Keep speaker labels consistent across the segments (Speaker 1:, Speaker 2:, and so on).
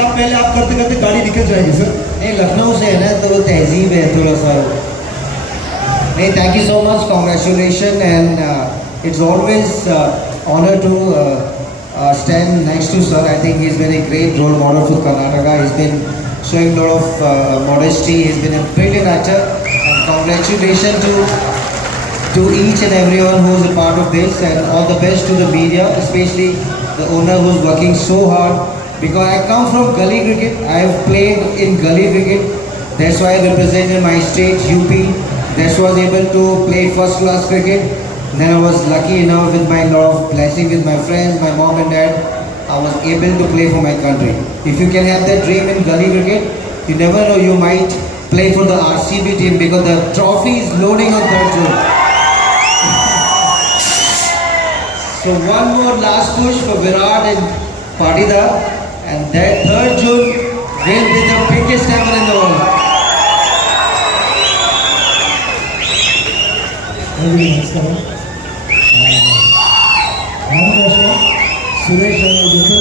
Speaker 1: आप पहले आप करते करते गाड़ी निकल जाएगी सर
Speaker 2: नहीं लखनऊ से है ना तो वो तहजीब है थोड़ा सा नहीं thank you so much congratulation and it's always honour to stand next to sir. I think he's been a great role model for Karnataka. He's been showing a lot of uh, modesty. He's been a brilliant actor. And congratulations to to each and everyone who's a part of this and all the best to the media, especially the owner who's working so hard. because I come from gully cricket, I have played in gully cricket. That's why I represented my state, UP. That's was able to play first class cricket. Then I was lucky enough with my lot of blessing with my friends, my mom and dad. I was able to play for my country. If you can have that dream in gully cricket, you never know you might play for the RCB team because the trophy is loading on third zone. So one more last push for Virat and Patidar, and that third June will be the biggest ever in the world.
Speaker 1: ನಮಸ್ಕಾರ ಸುರೇಶ್ ಅವರ ಜೊತೆ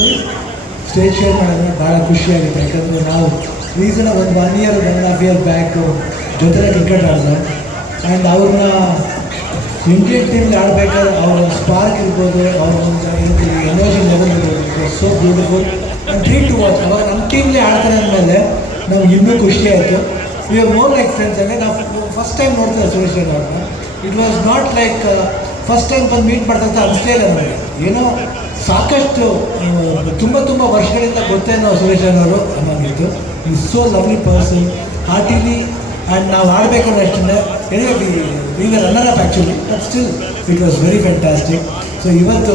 Speaker 1: stage share ಮಾಡಿದ್ರೆ ಭಾಳ ಖುಷಿಯಾಗುತ್ತೆ ಯಾಕಂದರೆ ನಾವು reason ಒಂದು one year one half year back ಜೊತೆಲೆ cricket ಆಡಿದೆ. ಆ್ಯಂಡ್ ಅವ್ರನ್ನ ಇಂಡಿಯನ್ ಟೀಮ್ಗೆ ಆಡಬೇಕಾದ್ರೆ ಅವರ ಸ್ಪಾರ್ಕ್ ಇರ್ಬೋದು, ಅವರ ಒಂದು ಎನರ್ಜಿ ಲೆವೆಲ್ ಇರ್ಬೋದು ಸೊ ಬ್ಯೂಟಿಫುಲ್ ಟ್ರೀಟ್ ವಾಚ್ ಅವಾಗ ನಮ್ಮ ಟೀಮ್ಲಿ ಆಡ್ತಾರೆ ಅಂದಮೇಲೆ ನಮ್ಗೆ ಇನ್ನೂ ಖುಷಿ ಆಯಿತು. We are more like friends ಅಂದರೆ ನಾವು ಫಸ್ಟ್ ಟೈಮ್ ನೋಡ್ತಾರೆ ಸುರೇಶ್ ಅವ್ರನ್ನ. It was not like first time ಬಂದು ಮೀಟ್ ಮಾಡ್ತಂತ ಅನಿಸ್ತೇ ಇಲ್ಲ ನನಗೆ ಏನೋ ಸಾಕಷ್ಟು ತುಂಬ ತುಂಬ ವರ್ಷಗಳಿಂದ ಗೊತ್ತೇನೋ ಸುರೇಶ್ ಅವರು ಅನ್ನೋದಿತ್ತು is so lovely person heartily and ನಾವು ಆಡಬೇಕಂದ್ರೆ ಅಷ್ಟೇ anyway we were runner up actually but still it was very fantastic so ಇವತ್ತು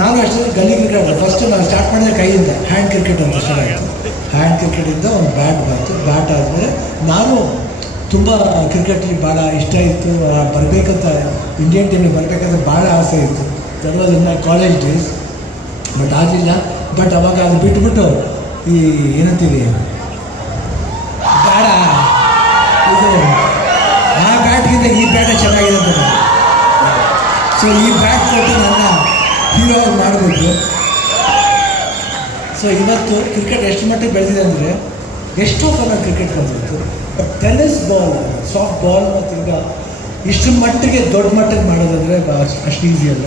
Speaker 1: ನಾನು ಅಷ್ಟೇ ಗಲ್ಲಿ ಕ್ರಿಕೆಟ್ ಫಸ್ಟ್ ನಾನು ಸ್ಟಾರ್ಟ್ ಮಾಡಿದ್ರೆ ಕೈಯಿಂದ ಹ್ಯಾಂಡ್ ಕ್ರಿಕೆಟ್ ಅಂತ ಸ್ಟಾರ್ಟ್ ಆಯಿತು. ಹ್ಯಾಂಡ್ ಕ್ರಿಕೆಟಿಂದ ಒಂದು ಬ್ಯಾಟ್ ಬಂತು. ಬ್ಯಾಟ್ ಆದಮೇಲೆ ನಾನು ತುಂಬ ಕ್ರಿಕೆಟಲ್ಲಿ ಭಾಳ ಇಷ್ಟ ಇತ್ತು. ಬರಬೇಕಂತ ಇಂಡಿಯನ್ ಟೀಮಿಗೆ ಬರಬೇಕಂತ ಭಾಳ ಆಸೆ ಇತ್ತು. ದಟ್ ಕಾಲೇಜ್ ಡೇಸ್ ಬಟ್ ಆಗಲಿಲ್ಲ. ಬಟ್ ಅವಾಗ ಅದು ಬಿಟ್ಬಿಟ್ಟು ಈ ಏನಂತೀವಿ ಬೇಡ ಇದು, ಆ ಬ್ಯಾಟ್ಗಿಂತ ಈ ಬ್ಯಾಟೇ ಚೆನ್ನಾಗಿದೆ ಅಂತ. ಸೊ ಈ ಬ್ಯಾಟ್ ಹೀರೋ ಮಾಡಬೇಕು. ಸೊ ಇವತ್ತು ಕ್ರಿಕೆಟ್ ಎಷ್ಟು ಮಟ್ಟಿಗೆ ಬೆಳೆದಿದೆ ಅಂದರೆ ಎಷ್ಟೋ ಕಲರ್ ಕ್ರಿಕೆಟ್ ಬಂದಿತ್ತು. But tennis ball soft ball ಮತ್ತು ಈಗ ಇಷ್ಟು ಮಟ್ಟಿಗೆ ದೊಡ್ಡ ಮಟ್ಟಿಗೆ ಮಾಡೋದಂದರೆ ಅಷ್ಟು ಈಸಿ ಅಲ್ಲ.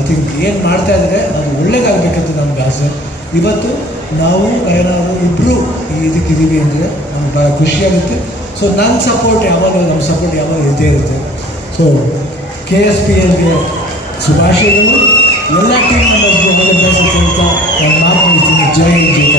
Speaker 1: ಐ ಥಿಂಕ್ ಏನು ಮಾಡ್ತಾ ಇದ್ದಾರೆ, ಅದು ಒಳ್ಳೇದಾಗಬೇಕಂತ ನಮ್ಗೆ ಆಸೆ. ಇವತ್ತು ನಾವು ಏನಾದ್ರು ಇಬ್ಬರು ಇದಕ್ಕಿದ್ದೀವಿ ಅಂದರೆ ನಮ್ಗೆ ಭಾಳ ಖುಷಿಯಾಗುತ್ತೆ ಸೊ ನನ್ನ ಸಪೋರ್ಟ್ ಯಾವಾಗಲೂ ನಮ್ಮ ಸಪೋರ್ಟ್ ಯಾವಾಗ ಇದ್ದೇ ಇರುತ್ತೆ. ಸೊ ಕೆ ಎಸ್ ಪಿ ಎಲ್ಗೆ ಶುಭಾಶಯಗಳು. lelaki lecturing member of the University of Talk and